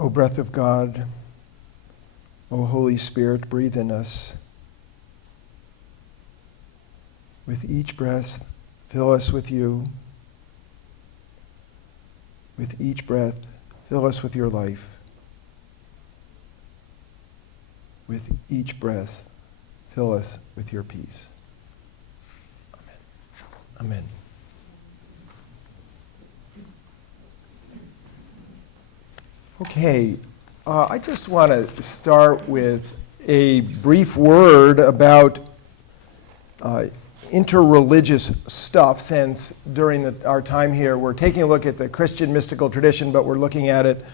O breath of God, O Holy Spirit, breathe in us. With each breath, fill us with you. With each breath, fill us with your life. With each breath, fill us with your peace. Amen. Amen. Okay, I just want to start with a brief word about interreligious stuff, since during our time here we're taking a look at the Christian mystical tradition, but we're looking at it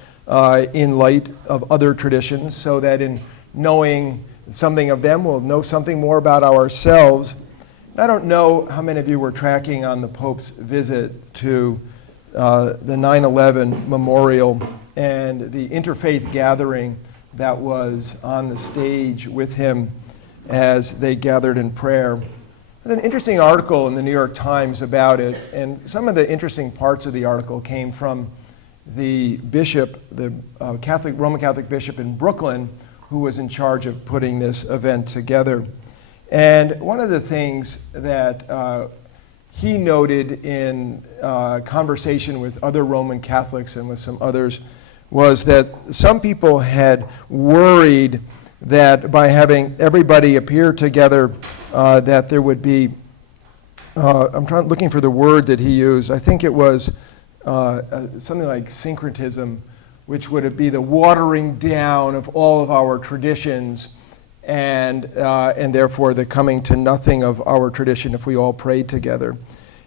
in light of other traditions, so that in knowing something of them we'll know something more about ourselves. I don't know how many of you were tracking on the Pope's visit to the 9/11 memorial and the interfaith gathering that was on the stage with him as they gathered in prayer. There's an interesting article in the New York Times about it, and some of the interesting parts of the article came from the bishop, the Roman Catholic bishop in Brooklyn, who was in charge of putting this event together. And one of the things that he noted in conversation with other Roman Catholics and with some others was that some people had worried that by having everybody appear together, that there would be, looking for the word that he used, I think it was something like syncretism, which would be the watering down of all of our traditions, and therefore the coming to nothing of our tradition if we all prayed together.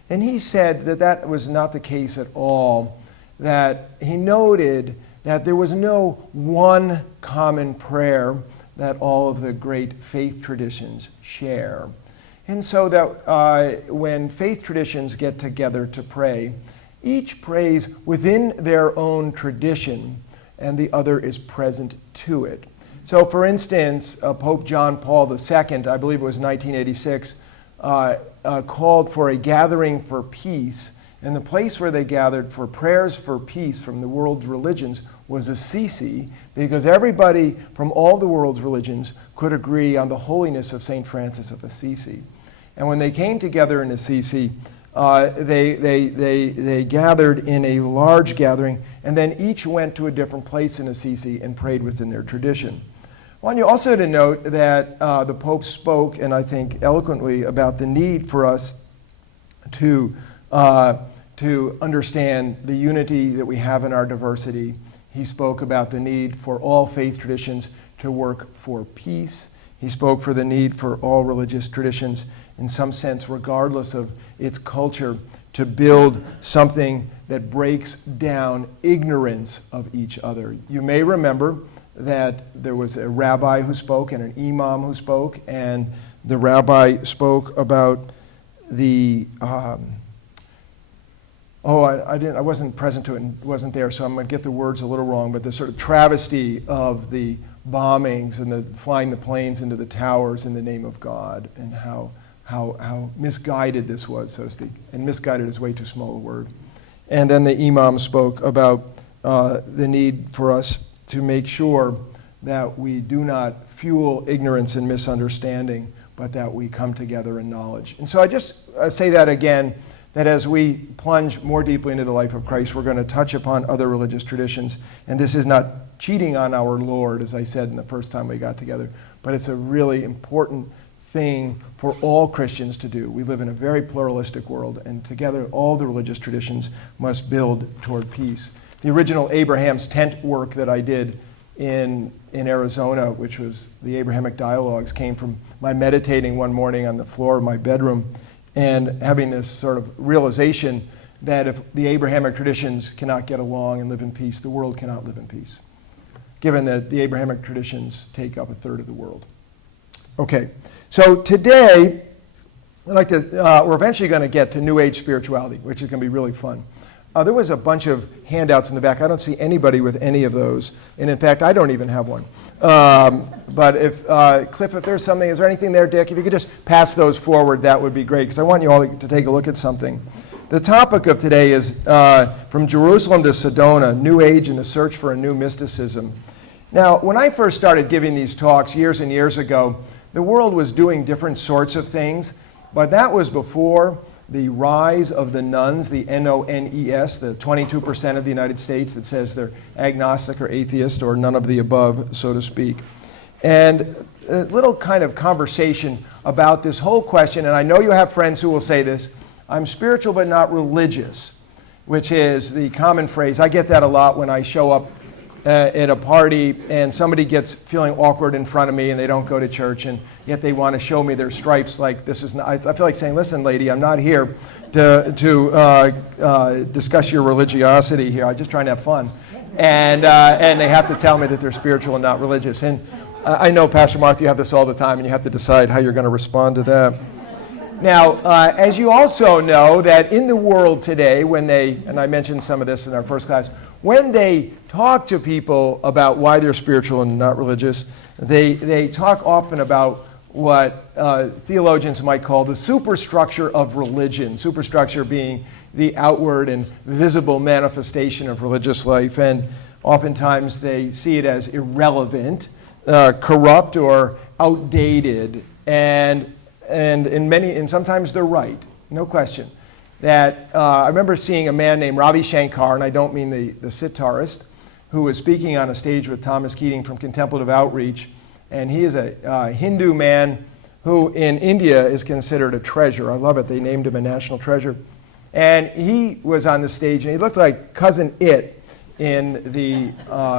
And he said that that was not the case at all, that he noted that there was no one common prayer that all of the great faith traditions share. And so that when faith traditions get together to pray, each prays within their own tradition, and the other is present to it. So for instance, Pope John Paul II, I believe it was 1986, called for a gathering for peace, and the place where they gathered for prayers for peace from the world's religions was Assisi, because everybody from all the world's religions could agree on the holiness of St. Francis of Assisi. And when they came together in Assisi, they gathered in a large gathering, and then each went to a different place in Assisi and prayed within their tradition. I want you also to note that the Pope spoke, and I think eloquently, about the need for us to understand the unity that we have in our diversity. He spoke about the need for all faith traditions to work for peace. He spoke for the need for all religious traditions, in some sense, regardless of its culture, to build something that breaks down ignorance of each other. You may remember that there was a rabbi who spoke and an imam who spoke, and the rabbi spoke about the I wasn't present to it and wasn't there, so I'm going to get the words a little wrong, but the sort of travesty of the bombings and the flying the planes into the towers in the name of God, and how misguided this was, so to speak. And misguided is way too small a word. And then the imam spoke about the need for us to make sure that we do not fuel ignorance and misunderstanding, but that we come together in knowledge. And so I just say that again, that as we plunge more deeply into the life of Christ, we're going to touch upon other religious traditions. And this is not cheating on our Lord, as I said in the first time we got together, but it's a really important thing for all Christians to do. We live in a very pluralistic world, and together all the religious traditions must build toward peace. The original Abraham's tent work that I did in Arizona, which was the Abrahamic Dialogues, came from my meditating one morning on the floor of my bedroom and having this sort of realization that if the Abrahamic traditions cannot get along and live in peace, the world cannot live in peace, given that the Abrahamic traditions take up a third of the world. Okay, so today, we're eventually going to get to New Age spirituality, which is going to be really fun. There was a bunch of handouts in the back. I don't see anybody with any of those. And in fact, I don't even have one. But if, Cliff, if there's something, is there anything there, Dick? If you could just pass those forward, that would be great, because I want you all to take a look at something. the topic of today is From Jerusalem to Sedona, New Age and the Search for a New Mysticism. Now, when I first started giving these talks years and years ago, the world was doing different sorts of things, but that was before the rise of the nones, the N-O-N-E-S, the 22% of the United States that says they're agnostic or atheist or none of the above, so to speak. And a little kind of conversation about this whole question, and I know you have friends who will say this, I'm spiritual but not religious, which is the common phrase. I get that a lot when I show up at a party and somebody gets feeling awkward in front of me and they don't go to church and yet they want to show me their stripes like this is not, I feel like saying, listen lady, I'm not here to discuss your religiosity here. I'm just trying to have fun. And they have to tell me that they're spiritual and not religious. And I know, Pastor Martha, you have this all the time and you have to decide how you're going to respond to that. Now, as you also know, that in the world today, when they, and I mentioned some of this in our first class, when they talk to people about why they're spiritual and not religious, they talk often about what theologians might call the superstructure of religion, superstructure being the outward and visible manifestation of religious life, and oftentimes they see it as irrelevant, corrupt, or outdated, and sometimes they're right, no question. That I remember seeing a man named Ravi Shankar, and I don't mean the sitarist, who was speaking on a stage with Thomas Keating from Contemplative Outreach, and he is a Hindu man who in India is considered a treasure. I love it, they named him a national treasure. And he was on the stage, and he looked like Cousin It in the,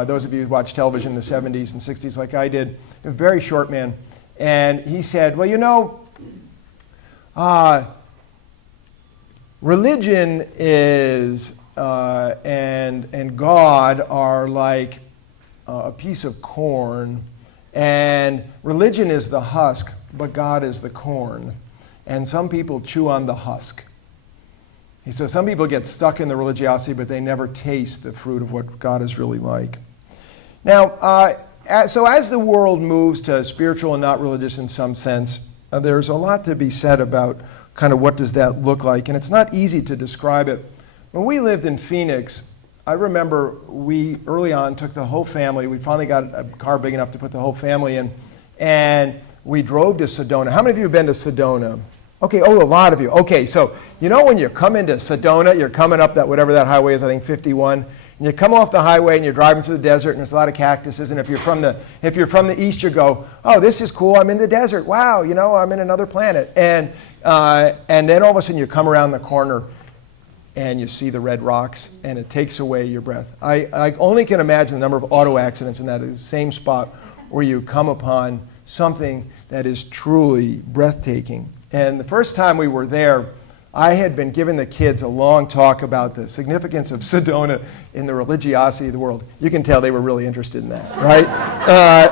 those of you who watched television in the 70s and 60s like I did, a very short man. And he said, well, you know, religion is and God are like a piece of corn, and religion is the husk, but God is the corn. And some people chew on the husk. He says some people get stuck in the religiosity, but they never taste the fruit of what God is really like. Now, so as the world moves to spiritual and not religious in some sense, there's a lot to be said about kind of what does that look like, and it's not easy to describe it. When we lived in Phoenix, I remember we early on took the whole family. We finally got a car big enough to put the whole family in, and we drove to Sedona. How many of you have been to Sedona? Okay, oh, a lot of you. Okay, so you know when you come into Sedona, you're coming up that whatever that highway is, I think 51, and you come off the highway and you're driving through the desert and there's a lot of cactuses, and if you're from the east, you go, oh, this is cool, I'm in the desert, wow, you know, I'm in another planet. And then all of a sudden you come around the corner and you see the red rocks and it takes away your breath. I only can imagine the number of auto accidents in that same spot where you come upon something that is truly breathtaking. And the first time we were there, I had been giving the kids a long talk about the significance of Sedona in the religiosity of the world. You can tell they were really interested in that, right?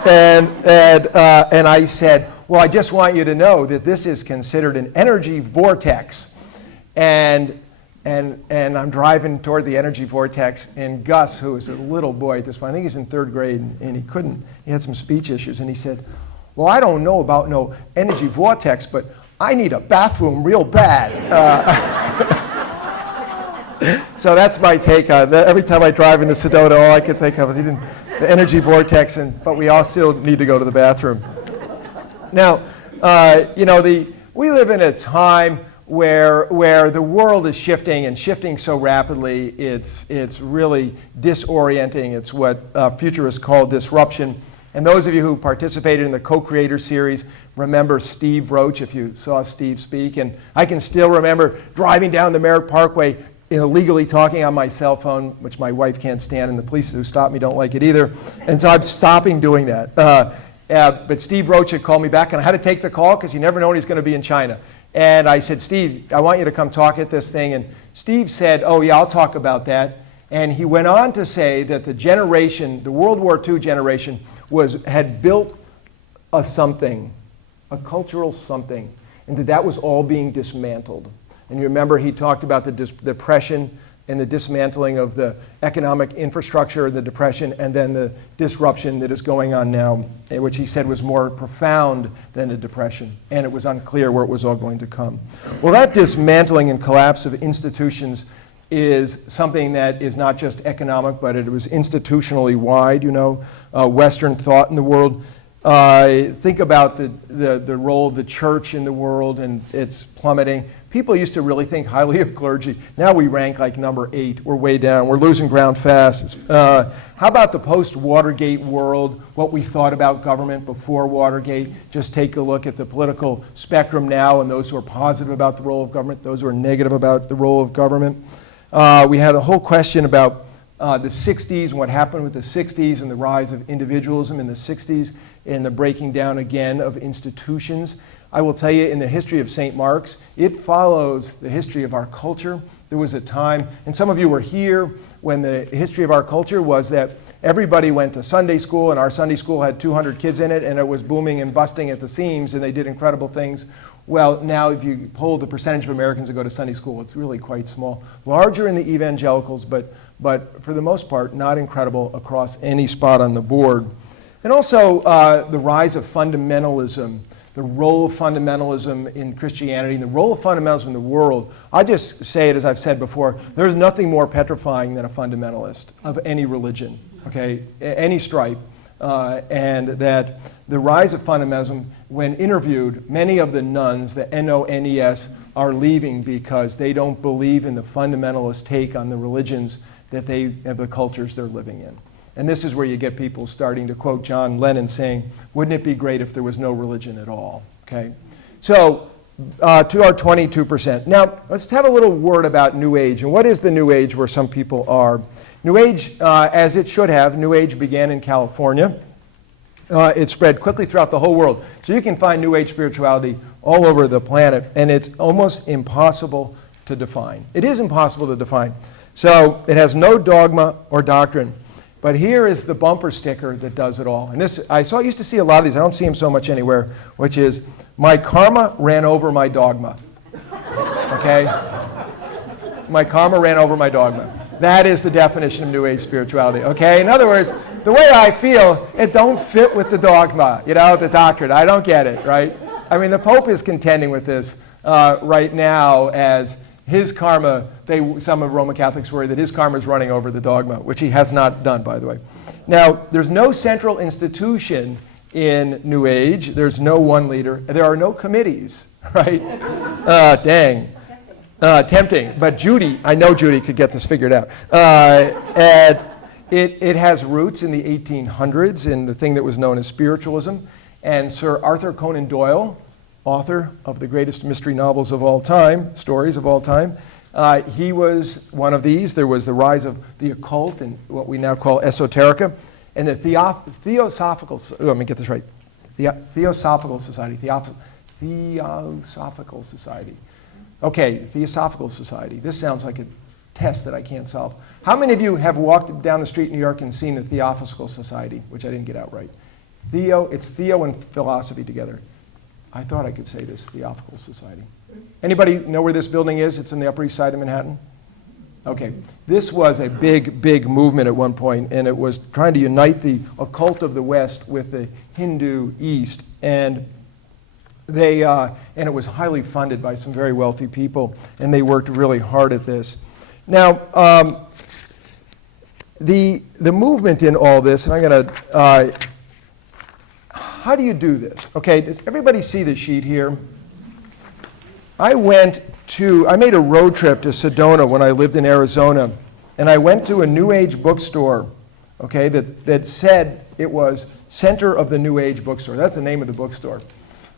And I said, well, I just want you to know that this is considered an energy vortex. And I'm driving toward the energy vortex, and Gus, who is a little boy at this point, I think he's in 3rd grade, and he had some speech issues, and he said, well, I don't know about no energy vortex, but I need a bathroom real bad. So that's my take on that. Every time I drive into Sedona, all I can think of is the energy vortex, but we all still need to go to the bathroom. Now, we live in a time where the world is shifting and shifting so rapidly, it's really disorienting. It's what futurists call disruption. And those of you who participated in the co-creator series remember Steve Roach, if you saw Steve speak. And I can still remember driving down the Merritt Parkway illegally talking on my cell phone, which my wife can't stand, and the police who stop me don't like it either. And so I'm stopping doing that. But Steve Roach had called me back, and I had to take the call because you never know when he's going to be in China. And I said, Steve, I want you to come talk at this thing. And Steve said, oh, yeah, I'll talk about that. And he went on to say that the World War II generation, had built a something, a cultural something, and that was all being dismantled. And you remember he talked about the depression and the dismantling of the economic infrastructure, the depression, and then the disruption that is going on now, which he said was more profound than the depression, and it was unclear where it was all going to come. Well, that dismantling and collapse of institutions is something that is not just economic, but it was institutionally wide, Western thought in the world. Think about the role of the church in the world and its plummeting. People used to really think highly of clergy. Now we rank like number 8. We're way down. We're losing ground fast. How about the post-Watergate world, what we thought about government before Watergate? Just take a look at the political spectrum now, and those who are positive about the role of government, those who are negative about the role of government. We had a whole question about the 60s and what happened with the 60s and the rise of individualism in the 60s and the breaking down again of institutions. I will tell you, in the history of St. Mark's, it follows the history of our culture. There was a time, and some of you were here, when the history of our culture was that everybody went to Sunday school, and our Sunday school had 200 kids in it, and it was booming and busting at the seams, and they did incredible things. Well, now if you poll the percentage of Americans that go to Sunday school, it's really quite small. Larger in the evangelicals, but for the most part, not incredible across any spot on the board. And also the rise of fundamentalism, the role of fundamentalism in Christianity, and the role of fundamentalism in the world. I just say it as I've said before, there's nothing more petrifying than a fundamentalist of any religion, okay, any stripe. And that the rise of fundamentalism, when interviewed, many of the nuns, the NONES, are leaving because they don't believe in the fundamentalist take on the religions that they have, the cultures they're living in. And this is where you get people starting to quote John Lennon saying, wouldn't it be great if there was no religion at all? Okay. So to our 22%. Now, let's have a little word about New Age. And what is the New Age where some people are? New Age, as it should have, New Age began in California. It spread quickly throughout the whole world. So you can find New Age spirituality all over the planet, and it's almost impossible to define. It is impossible to define. So it has no dogma or doctrine. But here is the bumper sticker that does it all. And this, used to see a lot of these. I don't see them so much anywhere, which is, my karma ran over my dogma. Okay? My karma ran over my dogma. That is the definition of New Age spirituality. Okay? In other words, the way I feel, it don't fit with the dogma, the doctrine. I don't get it, right? I mean, the Pope is contending with this right now as his karma, some of Roman Catholics worry that his karma is running over the dogma, which he has not done, by the way. Now, there's no central institution in New Age. There's no one leader. There are no committees, right? Dang. Tempting. But Judy, I know Judy could get this figured out. And it has roots in the 1800s in the thing that was known as spiritualism. And Sir Arthur Conan Doyle, author of the greatest mystery novels of all time, stories of all time. He was one of these. There was the rise of the occult and what we now call esoterica, and the Theosophical Society. This sounds like a test that I can't solve. How many of you have walked down the street in New York and seen the Theosophical Society, which I didn't get out right? It's Theo and philosophy together. I thought I could say this, Theosophical Society. Anybody know where this building is? It's in the Upper East Side of Manhattan? Okay. This was a big, big movement at one point, and it was trying to unite the occult of the West with the Hindu East. And it was highly funded by some very wealthy people, and they worked really hard at this. Now, the movement in all this, and I'm going to... how do you do this? Okay, does everybody see the sheet here? I made a road trip to Sedona when I lived in Arizona, and I went to a New Age bookstore, okay, that said it was Center of the New Age Bookstore. That's the name of the bookstore.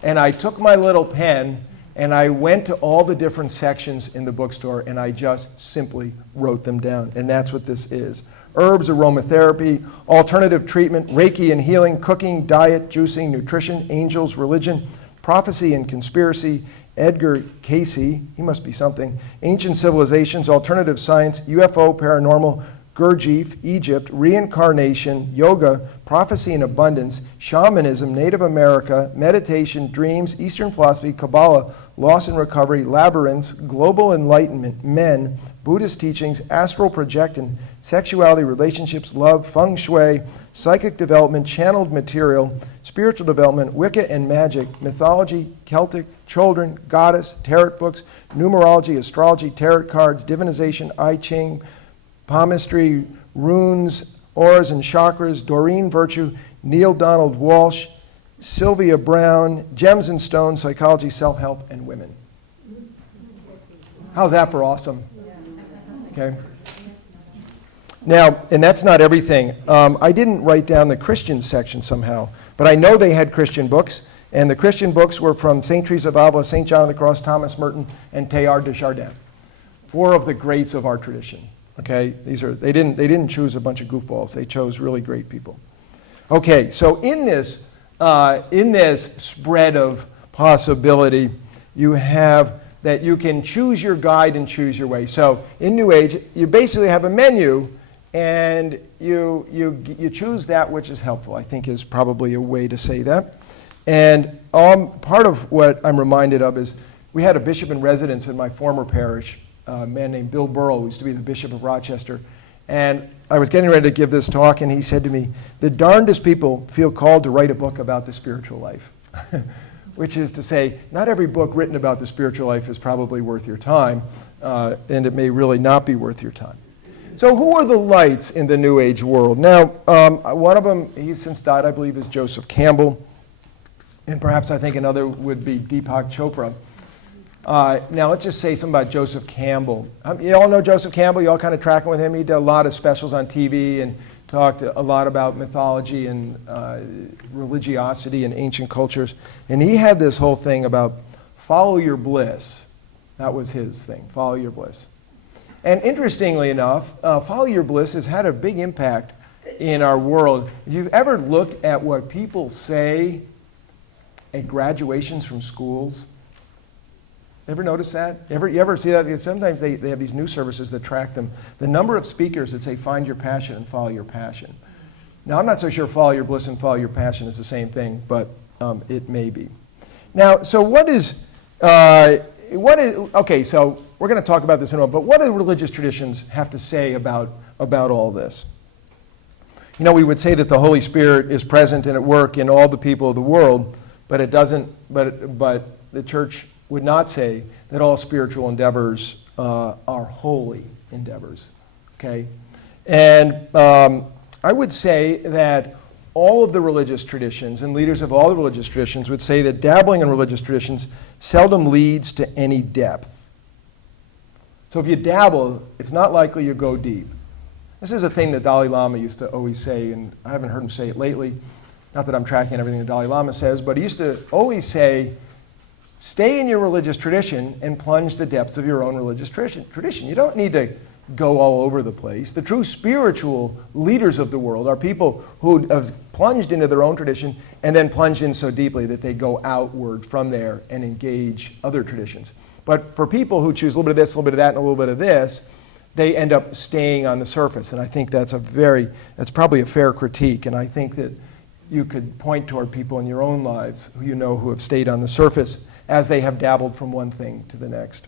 And I took my little pen, and I went to all the different sections in the bookstore, and I just simply wrote them down. And that's what this is. Herbs, aromatherapy, alternative treatment, Reiki and healing, cooking, diet, juicing, nutrition, angels, religion, prophecy and conspiracy, Edgar Cayce, he must be something, ancient civilizations, alternative science, UFO, paranormal, Gurdjieff, Egypt, reincarnation, yoga, prophecy and abundance, shamanism, Native America, meditation, dreams, Eastern philosophy, Kabbalah, loss and recovery, labyrinths, global enlightenment, men, Buddhist teachings, astral projection, sexuality, relationships, love, feng shui, psychic development, channeled material, spiritual development, Wicca and magic, mythology, Celtic, children, goddess, tarot books, numerology, astrology, tarot cards, divinization, I Ching, palmistry, runes, auras and chakras, Doreen Virtue, Neil Donald Walsh, Sylvia Brown, gems and stones, psychology, self-help, and women. How's that for awesome? Okay. Now, and that's not everything. I didn't write down the Christian section somehow, but I know they had Christian books, and the Christian books were from St. Teresa of Avila, St. John of the Cross, Thomas Merton, and Teilhard de Chardin, 4 of the greats of our tradition. Okay, they didn't choose a bunch of goofballs. They chose really great people. Okay, so in this spread of possibility, you have that you can choose your guide and choose your way. So in New Age, you basically have a menu, and you choose that which is helpful, I think is probably a way to say that. And part of what I'm reminded of is we had a bishop in residence in my former parish, a man named Bill Burrell, who used to be the Bishop of Rochester. And I was getting ready to give this talk, and he said to me, the darndest people feel called to write a book about the spiritual life. Which is to say, not every book written about the spiritual life is probably worth your time, and it may really not be worth your time. So who are the lights in the New Age world? Now, one of them, he's since died, I believe, is Joseph Campbell. And perhaps I think another would be Deepak Chopra. Now, let's just say something about Joseph Campbell. You all know Joseph Campbell. You all kind of tracking with him. He did a lot of specials on TV and talked a lot about mythology and religiosity and ancient cultures. And he had this whole thing about follow your bliss. That was his thing, follow your bliss. And interestingly enough, follow your bliss has had a big impact in our world. If you've ever looked at what people say at graduations from schools, ever notice that? You ever see that? Sometimes they have these news services that track them. The number of speakers that say, find your passion and follow your passion. Now, I'm not so sure follow your bliss and follow your passion is the same thing, but it may be. Now, so okay, so we're going to talk about this in a moment, but what do religious traditions have to say about all this? You know, we would say that the Holy Spirit is present and at work in all the people of the world, but it doesn't, but the church would not say that all spiritual endeavors are holy endeavors, okay? And I would say that all of the religious traditions and leaders of all the religious traditions would say that dabbling in religious traditions seldom leads to any depth. So if you dabble, it's not likely you go deep. This is a thing that Dalai Lama used to always say, and I haven't heard him say it lately. Not that I'm tracking everything the Dalai Lama says, but he used to always say, stay in your religious tradition and plunge the depths of your own religious tradition. You don't need to go all over the place. The true spiritual leaders of the world are people who have plunged into their own tradition and then plunged in so deeply that they go outward from there and engage other traditions. But for people who choose a little bit of this, a little bit of that, and a little bit of this, they end up staying on the surface. And I think that's probably a fair critique. And I think that you could point toward people in your own lives who you know who have stayed on the surface as they have dabbled from one thing to the next.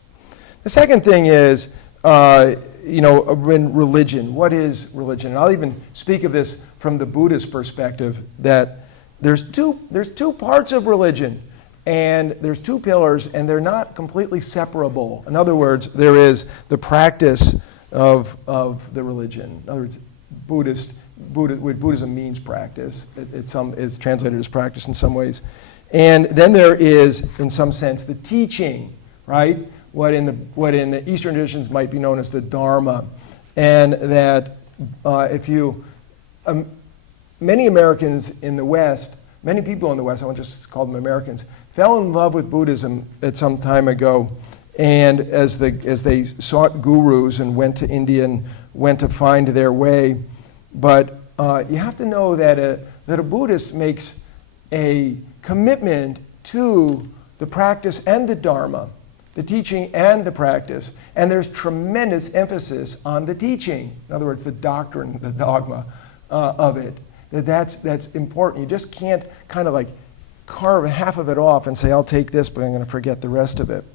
The second thing is, in religion. What is religion? And I'll even speak of this from the Buddhist perspective, that there's two parts of religion, and there's two pillars, and they're not completely separable. In other words, there is the practice of the religion. In other words, Buddhism means practice. It's translated as practice in some ways. And then there is, in some sense, the teaching, right? What in the Eastern traditions might be known as the Dharma. And that many Americans in the West, many people in the West, I won't just call them Americans, fell in love with Buddhism at some time ago. And as they sought gurus and went to India and went to find their way. But you have to know that a Buddhist makes a commitment to the practice and the Dharma. the teaching and the practice. And there's tremendous emphasis on the teaching. In other words, the doctrine, the dogma of it. That's important. You just can't kind of like carve half of it off and say, I'll take this, but I'm going to forget the rest of it.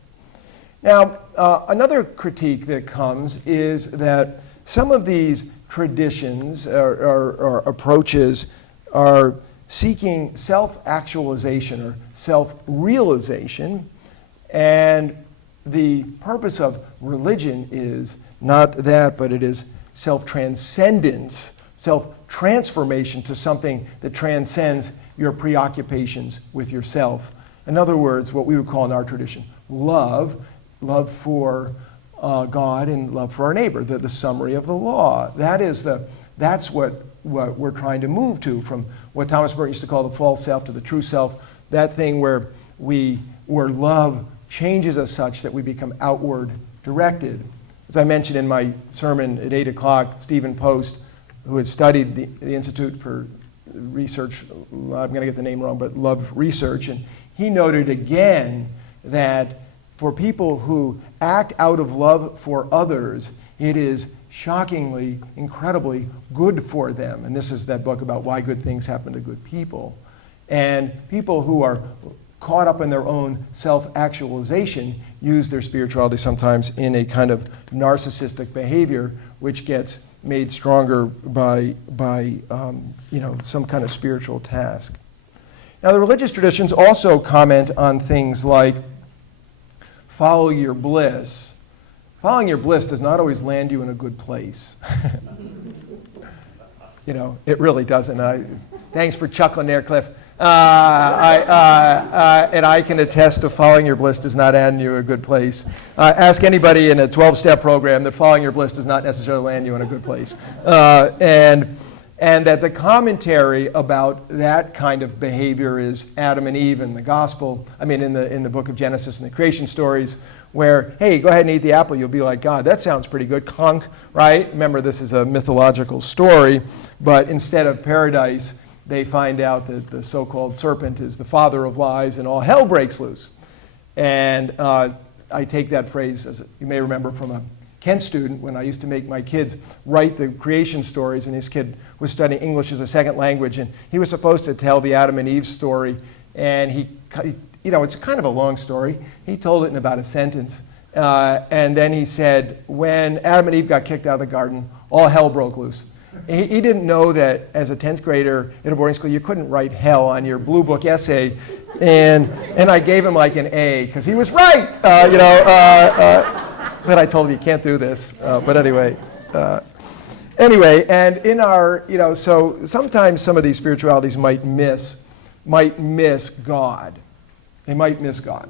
Now, another critique that comes is that some of these traditions or approaches are seeking self-actualization or self-realization, and the purpose of religion is not that, but it is self-transcendence, self-transformation to something that transcends your preoccupations with yourself. In other words, what we would call in our tradition, love for God and love for our neighbor, the summary of the law. That's what we're trying to move to, from what Thomas Merton used to call the false self to the true self, that thing where love changes us such that we become outward directed. As I mentioned in my sermon at 8 o'clock, Stephen Post, who had studied the Institute for Research, I'm going to get the name wrong, but Love Research, and he noted again that for people who act out of love for others, it is shockingly, incredibly good for them. And this is that book about why good things happen to good people. And people who are caught up in their own self-actualization use their spirituality sometimes in a kind of narcissistic behavior, which gets made stronger by some kind of spiritual task. Now, the religious traditions also comment on things like follow your bliss. Following your bliss does not always land you in a good place. It really doesn't. Thanks for chuckling there, Cliff. And I can attest to following your bliss does not land you in a good place. Ask anybody in a 12-step program that following your bliss does not necessarily land you in a good place. And that the commentary about that kind of behavior is Adam and Eve in the gospel, in the book of Genesis and the creation stories, where, hey, go ahead and eat the apple, you'll be like God. That sounds pretty good. Clunk, right? Remember, this is a mythological story, but instead of paradise, they find out that the so-called serpent is the father of lies, and all hell breaks loose. And I take that phrase, as you may remember, from a Kent student when I used to make my kids write the creation stories, and his kid was studying English as a second language, and he was supposed to tell the Adam and Eve story, and it's kind of a long story. He told it in about a sentence, and then he said, when Adam and Eve got kicked out of the garden, all hell broke loose. He didn't know that as a 10th grader at a boarding school, you couldn't write hell on your blue book essay, and I gave him like an A, because he was right, Then I told him, you can't do this. But anyway, and in our, so sometimes some of these spiritualities might miss God. They might miss God.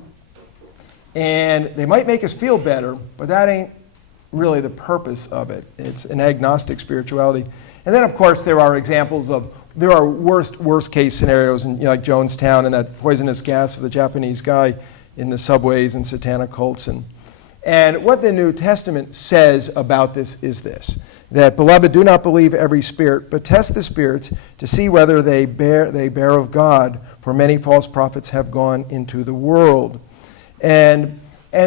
And they might make us feel better, but that ain't really the purpose of it. It's an agnostic spirituality. And then, of course, there are examples of, there are worst case scenarios, in, like Jonestown and that poisonous gas of the Japanese guy in the subways and satanic cults. And what the New Testament says about this is this, that, beloved, do not believe every spirit, but test the spirits to see whether they bear of God, for many false prophets have gone into the world. And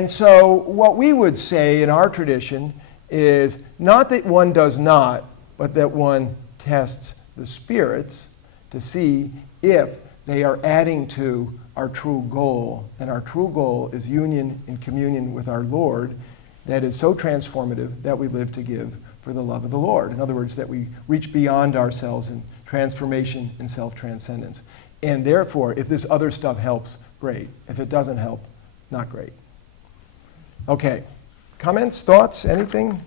so what we would say in our tradition is not that one does not, but that one tests the spirits to see if they are adding to our true goal. And our true goal is union and communion with our Lord that is so transformative that we live to give for the love of the Lord. In other words, that we reach beyond ourselves in transformation and self-transcendence. And therefore, if this other stuff helps, great. If it doesn't help, not great. Okay. Comments, thoughts, anything?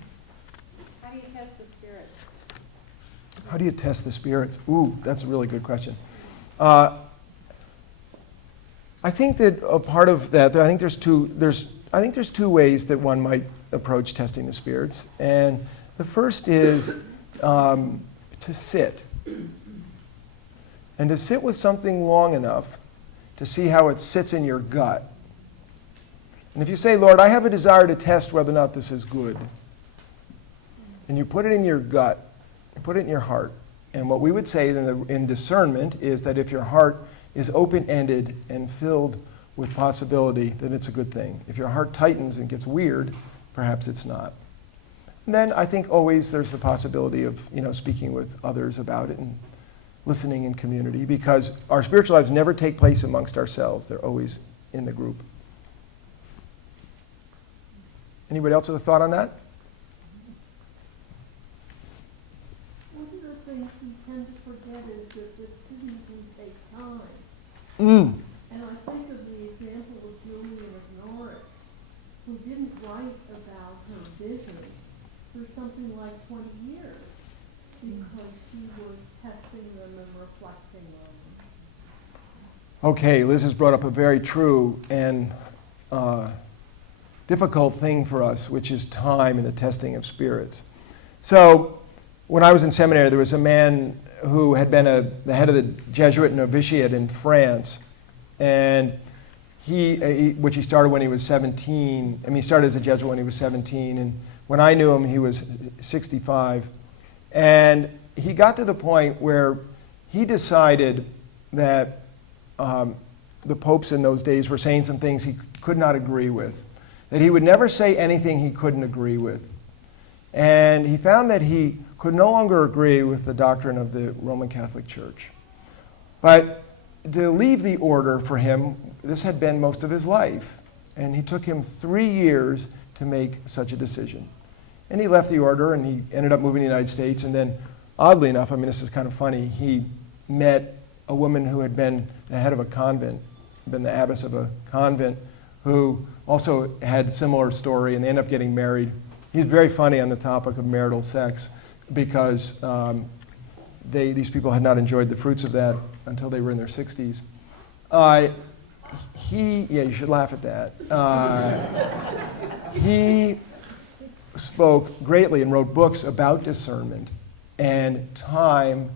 How do you test the spirits? How do you test the spirits? Ooh, that's a really good question. I think that a part of that, I think there's two ways that one might approach testing the spirits. And the first is to sit. And to sit with something long enough to see how it sits in your gut. And if you say, Lord, I have a desire to test whether or not this is good, and you put it in your gut, you put it in your heart, and what we would say in discernment is that if your heart is open-ended and filled with possibility, then it's a good thing. If your heart tightens and gets weird, perhaps it's not. And then I think always there's the possibility of, speaking with others about it and listening in community, because our spiritual lives never take place amongst ourselves. They're always in the group. Anybody else with a thought on that? One of the things we tend to forget is that decision can take time. Mm. And I think of the example of Julia of Norwich, who didn't write about her visions for something like 20 years because she was testing them and reflecting on them. Okay, Liz has brought up a very true and difficult thing for us, which is time and the testing of spirits. So, when I was in seminary, there was a man who had been the head of the Jesuit novitiate in France, and which he started when he was 17. I mean, he started as a Jesuit when he was 17, and when I knew him, he was 65. And he got to the point where he decided that the popes in those days were saying some things he could not agree with, that he would never say anything he couldn't agree with. And he found that he could no longer agree with the doctrine of the Roman Catholic Church. But to leave the order for him, this had been most of his life. And he took him 3 years to make such a decision. And he left the order, and he ended up moving to the United States. And then, oddly enough, I mean, this is kind of funny, he met a woman who had been the head of a convent, been the abbess of a convent, who also had a similar story, and they ended up getting married. He's very funny on the topic of marital sex, because these people had not enjoyed the fruits of that until they were in their 60s. You should laugh at that. He spoke greatly and wrote books about discernment, and time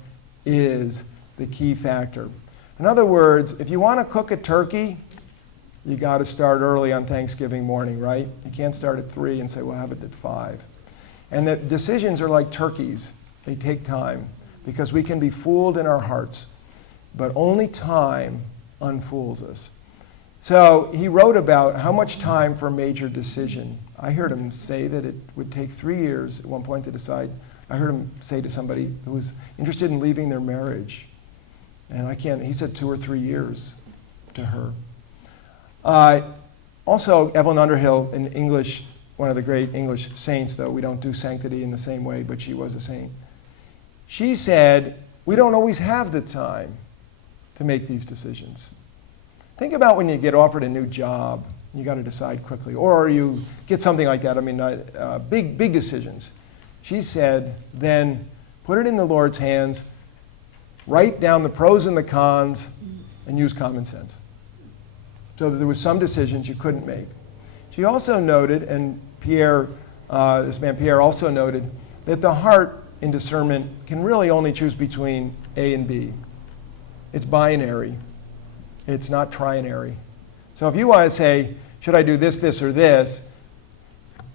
is the key factor. In other words, if you want to cook a turkey, you got to start early on Thanksgiving morning, right? You can't start at 3 and say, well, have it at 5. And the decisions are like turkeys. They take time, because we can be fooled in our hearts, but only time unfools us. So he wrote about how much time for a major decision. I heard him say that it would take 3 years at one point to decide. I heard him say to somebody who was interested in leaving their marriage, and he said 2 or 3 years to her. Also, Evelyn Underhill, in English, one of the great English saints, though we don't do sanctity in the same way, but she was a saint. She said, we don't always have the time to make these decisions. Think about when you get offered a new job, you got to decide quickly, or you get something like that. I mean, big decisions. She said, then put it in the Lord's hands, write down the pros and the cons, and use common sense. So that there was some decisions you couldn't make. She also noted, and this man Pierre also noted, that the heart in discernment can really only choose between A and B. It's binary. It's not trinary. So if you want to say, should I do this, this, or this,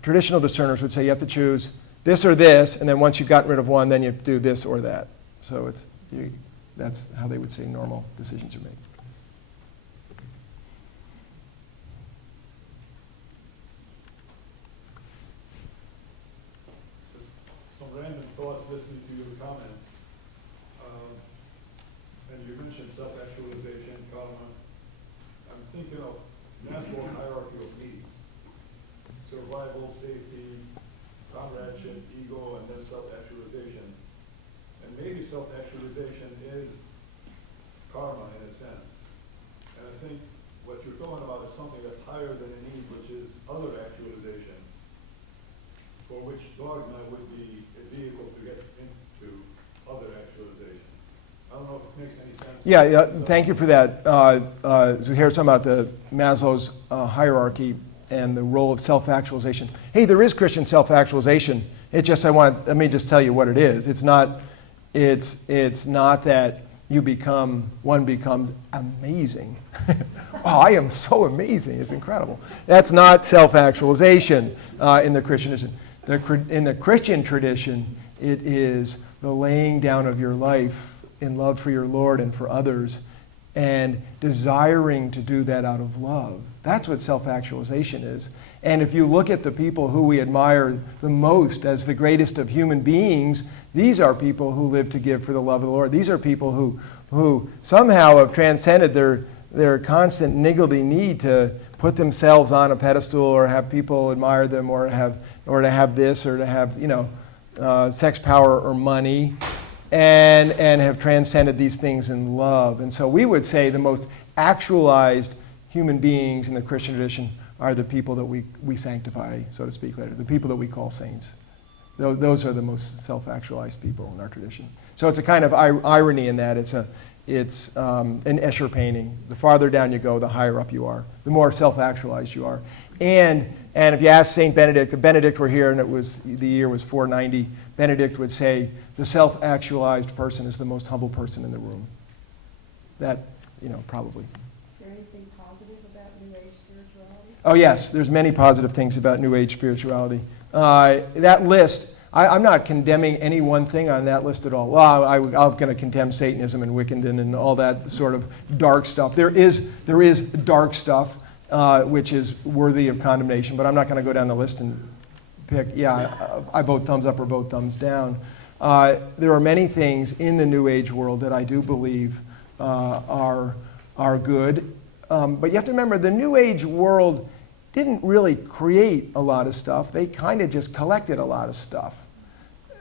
traditional discerners would say you have to choose this or this, and then once you've gotten rid of one, then you do this or that. So that's how they would say normal decisions are made. Random thoughts listening to your comments. And you mentioned self-actualization, karma. I'm thinking of Maslow's hierarchy of needs. Survival, safety, comradeship, ego, and then self-actualization. And maybe self-actualization is karma in a sense. And I think what you're talking about is something that's higher than a need, which is other actualization, for which dogma would be a vehicle to get into other actualization. I don't know if it makes any sense. Yeah, thank you for that. So here's talking about the Maslow's hierarchy and the role of self-actualization. Hey, there is Christian self-actualization. It's just let me just tell you what it is. It's not that one becomes amazing. Oh, I am so amazing. It's incredible. That's not self-actualization in the Christian tradition. In the Christian tradition, it is the laying down of your life in love for your Lord and for others and desiring to do that out of love. That's what self-actualization is. And if you look at the people who we admire the most as the greatest of human beings, these are people who live to give for the love of the Lord. These are people who somehow have transcended their constant niggly need to put themselves on a pedestal or have people admire them or to have this or to have sex, power, or money, and have transcended these things in love. And so we would say the most actualized human beings in the Christian tradition are the people that we sanctify, so to speak, later, the people that we call saints. Those are the most self-actualized people in our tradition. So it's a kind of irony in that it's an Escher painting. The farther down you go, the higher up you are, the more self-actualized you are. And if you ask Saint Benedict, if Benedict were here and the year was 490, Benedict would say the self-actualized person is the most humble person in the room. That, probably. Is there anything positive about New Age spirituality? Oh yes, there's many positive things about New Age spirituality. That list, I'm not condemning any one thing on that list at all. Well, I'm going to condemn Satanism and Wiccan and all that sort of dark stuff. There is dark stuff which is worthy of condemnation, but I'm not going to go down the list and pick, I vote thumbs up or vote thumbs down. There are many things in the New Age world that I do believe are good. But you have to remember, the New Age world didn't really create a lot of stuff. They kind of just collected a lot of stuff.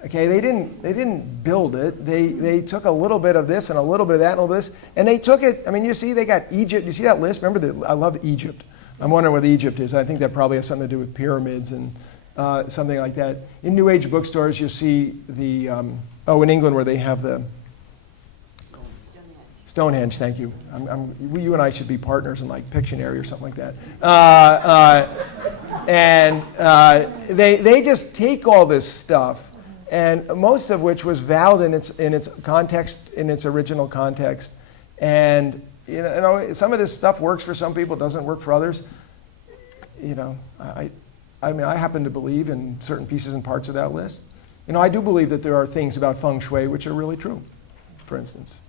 Okay, they didn't build it. They took a little bit of this and a little bit of that and a little bit of this, and they took it. I mean, you see, they got Egypt. You see that list? Remember, I love Egypt. I'm wondering what Egypt is. I think that probably has something to do with pyramids and something like that. In New Age bookstores, you see the in England where they have the Stonehenge, thank you. You and I should be partners in like Pictionary or something like that. They just take all this stuff, and most of which was valid in its context, in its original context. And some of this stuff works for some people, doesn't work for others. I happen to believe in certain pieces and parts of that list. I do believe that there are things about feng shui which are really true, for instance.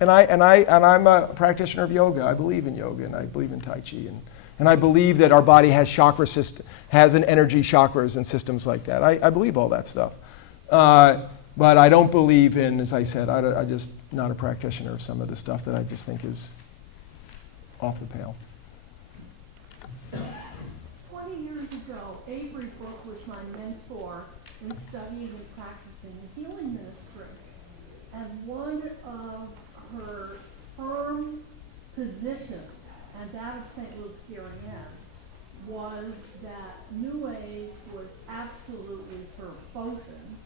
And I'm a practitioner of yoga. I believe in yoga, and I believe in Tai Chi, and I believe that our body has has an energy chakras and systems like that. I believe all that stuff, but I don't believe in, as I said, I'm just not a practitioner of some of the stuff that I just think is off the pale. 20 years ago, Avery Brooke was my mentor in studying and practicing the healing ministry, and one of her firm positions, and that of St. Luke's Darien, was that New Age was absolutely verboten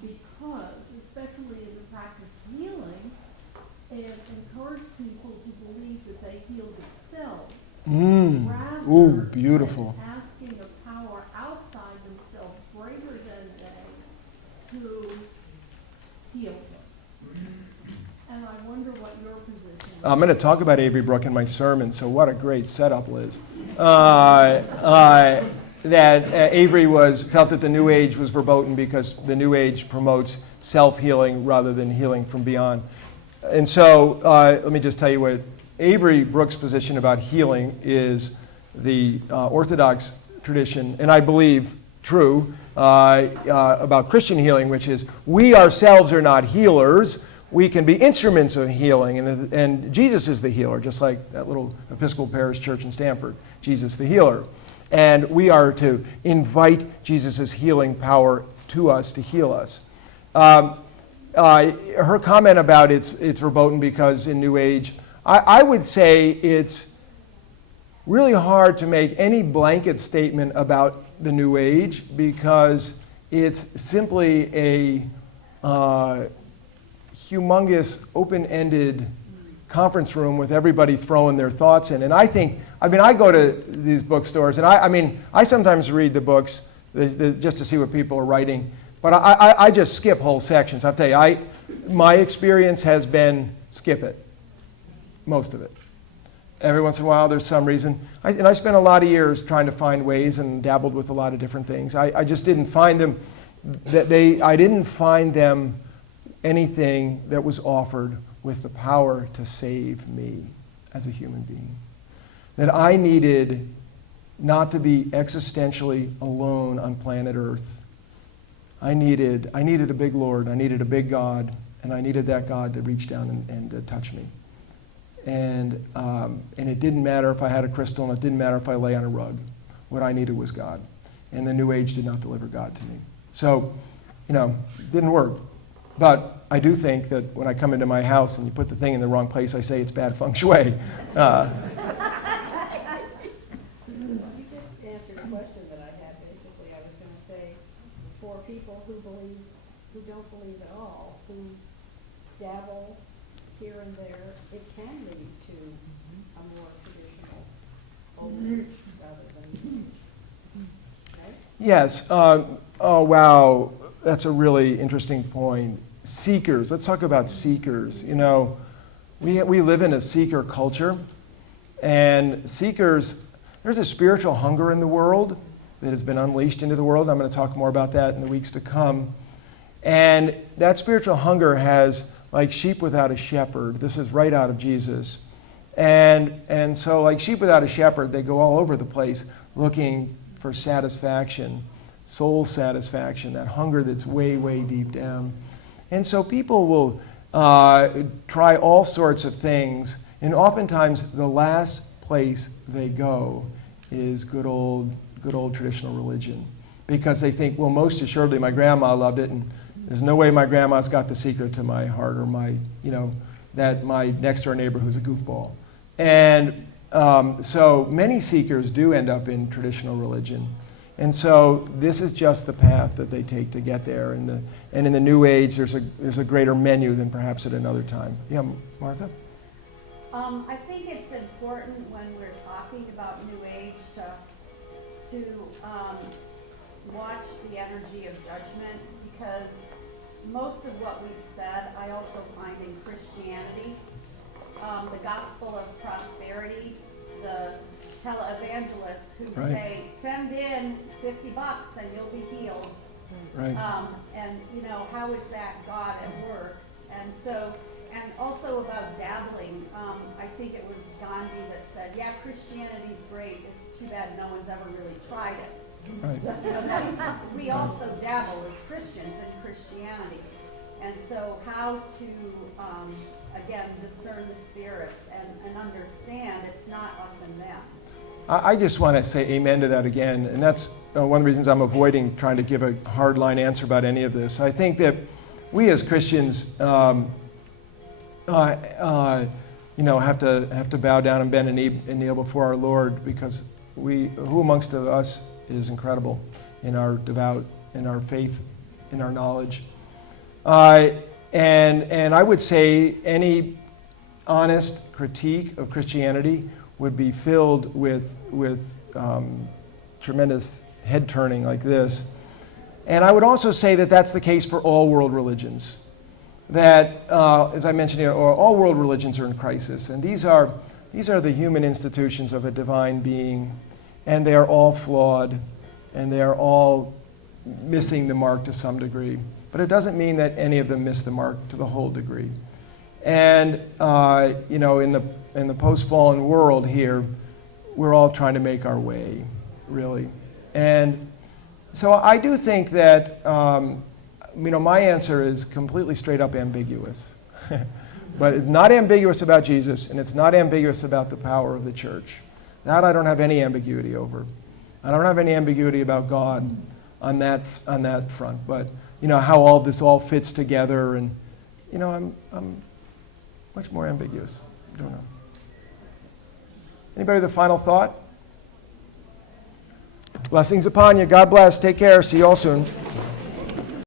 because, especially in the practice of healing, it encouraged people to believe that they healed themselves rather beautiful. than asking a power outside themselves greater than they to heal them. And I wonder what your position is. I'm going to talk about Avery Brooke in my sermon, so what a great setup, Liz. That Avery felt that the New Age was verboten because the New Age promotes self-healing rather than healing from beyond. And so let me just tell you what Avery Brooke's position about healing is the Orthodox tradition, and I believe true, about Christian healing, which is we ourselves are not healers. We can be instruments of healing, and Jesus is the healer, just like that little Episcopal parish church in Stamford, Jesus the healer. And we are to invite Jesus' healing power to us to heal us. Her comment about it's verboten because in New Age, I would say it's really hard to make any blanket statement about the New Age because it's simply a humongous, open-ended conference room with everybody throwing their thoughts in. And I go to these bookstores, and I sometimes read the books just to see what people are writing, but I just skip whole sections. I'll tell you, my experience has been skip it, most of it. Every once in a while, there's some reason. I spent a lot of years trying to find ways and dabbled with a lot of different things. I just didn't find them, I didn't find them anything that was offered with the power to save me as a human being. That I needed not to be existentially alone on planet Earth. I needed a big Lord, I needed a big God, and I needed that God to reach down and to touch me. And it didn't matter if I had a crystal, and it didn't matter if I lay on a rug. What I needed was God. And the New Age did not deliver God to me. So, it didn't work. But I do think that when I come into my house and you put the thing in the wrong place, I say it's bad feng shui. You just answered a question that I had, basically. I was going to say, for people who don't believe at all, who dabble here and there, it can lead to a more traditional old age rather than new age. Right? Yes. Oh, wow. That's a really interesting point. Seekers. Let's talk about seekers. We live in a seeker culture. And seekers, there's a spiritual hunger in the world that has been unleashed into the world. I'm going to talk more about that in the weeks to come. And that spiritual hunger has, like sheep without a shepherd. This is right out of Jesus. And so like sheep without a shepherd, they go all over the place looking for satisfaction, soul satisfaction, that hunger that's way, way deep down. And so people will try all sorts of things, and oftentimes the last place they go is good old traditional religion, because they think, well, most assuredly my grandma loved it, and there's no way my grandma's got the secret to my heart, or that my next door neighbor who's a goofball. And so many seekers do end up in traditional religion. And so this is just the path that they take to get there. And in the New Age, there's a greater menu than perhaps at another time. Yeah, Martha? I think it's important when we're talking about New Age to watch the energy of judgment, because most of what we've said I also find in Christianity. The gospel of prosperity, the televangelists who Right. say, send in $50 and you'll be healed. Right. And how is that God at work? And so, and also about dabbling, I think it was Gandhi that said, yeah, Christianity's great, it's too bad no one's ever really tried it. Right. We also dabble as Christians in Christianity. And so how to, again, discern the spirits and understand it's not us and them. I just want to say amen to that again, and that's one of the reasons I'm avoiding trying to give a hardline answer about any of this. I think that we as Christians, have to bow down and bend a kneel before our Lord, because who amongst us is incredible in our devout, in our faith, in our knowledge. And I would say any honest critique of Christianity would be filled with tremendous head turning like this. And I would also say that that's the case for all world religions. That, as I mentioned here, all world religions are in crisis, and these are the human institutions of a divine being, and they are all flawed, and they are all missing the mark to some degree. But it doesn't mean that any of them miss the mark to the whole degree. And in the post-fallen world here, we're all trying to make our way, really. And so I do think that my answer is completely straight up ambiguous. But it's not ambiguous about Jesus, and it's not ambiguous about the power of the church. That I don't have any ambiguity over. I don't have any ambiguity about God on that front. But how all this all fits together, and I'm much more ambiguous. I don't know. Anybody with a final thought? Blessings upon you. God bless. Take care. See you all soon.